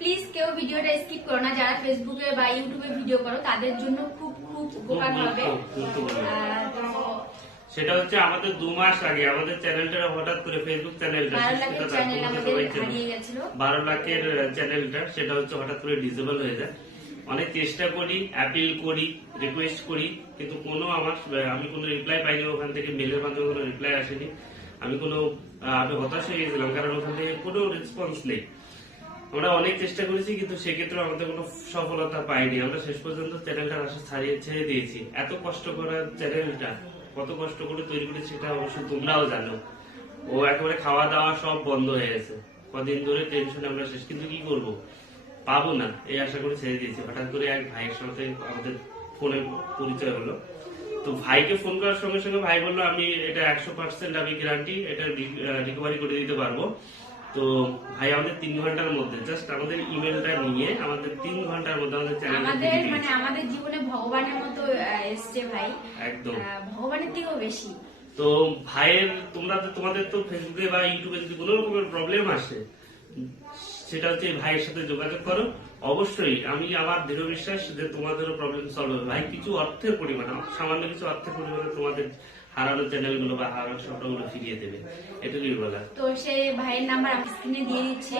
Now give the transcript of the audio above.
Please কেউ ভিডিওটা skip করো না, যারা ফেসবুকে বা ইউটিউবে ভিডিও করো তাদের জন্য খুব খুব উপকার হবে। সেটা হচ্ছে আমাদের 2 মাস আগে আমাদের চ্যানেলটা হঠাৎ করে ফেসবুক চ্যানেলটা 12 লাখের চ্যানেলটা সেটা হচ্ছে হঠাৎ করে ডিসেবল হয়ে যায়। অনেক চেষ্টা করি, অ্যাপিল করি, রিকোয়েস্ট করি, কিন্তু আমি কোনো রিপ্লাই পাইনি। ওখান থেকে মেলের মাধ্যমে কোনো রিপ্লাই আসেনি। আমি হতাশ হয়ে গেছিলাম, কারণ ওখান থেকে কোনো রেসপন্স নেই। আমরা অনেক চেষ্টা করেছি, কিন্তু সেক্ষেত্রে আমাদের কোনো সফলতা পাইনি। আমরা শেষ পর্যন্ত চ্যানেলটার আশা ছেড়ে দিয়েছি। এত কষ্ট করা চ্যানেলটা কত কষ্ট করে তৈরি করেছি সেটা অবশ্যই তোমরাও জানো। ও একেবারে খাওয়া দাওয়া সব বন্ধ হয়ে গেছে। কদিন ধরে টেনশন আমরা শেষ, কিন্তু কি করব, পাবো না এই আশা করে ছেড়ে দিয়েছি। হঠাৎ করে এক ভাইয়ের সাথে আমাদের ফোনে পরিচয় হলো। তো ভাইকে ফোন করার সঙ্গে সঙ্গে ভাই বললো আমি এটা 100% আমি গ্যারান্টি এটা রিকভারি করে দিতে পারবো। তো ভাই আমাদের 3 ঘন্টার মধ্যে, জাস্ট আমাদের ইমেলটা নিয়ে আমাদের 3 ঘন্টার মধ্যে আমাদের জীবনে ভগবানের মতো এসছে ভাই, একদম ভগবানের থেকেও বেশি। তো ভাইয়ের তোমাদের তো ফেসবুকে বা ইউটিউবে যদি কোনো রকমের প্রবলেম আসে, সেটা হচ্ছে ভাইয়ের সাথে যোগাযোগ করো। অবশ্যই আমার দৃঢ় বিশ্বাস যে তোমাদেরও প্রবলেম সলভ হবে। ভাই কিছু অর্থের পরিমাণে, সামান্য কিছু অর্থের পরিমাণে তোমাদের হারানো চ্যানেলগুলো বা হারানো স্বপ্নগুলো ফিরিয়ে দেবে, এটুকুই বলা। তো সেই ভাইয়ের নাম্বার আমি স্ক্রিনে দিয়ে দিচ্ছি।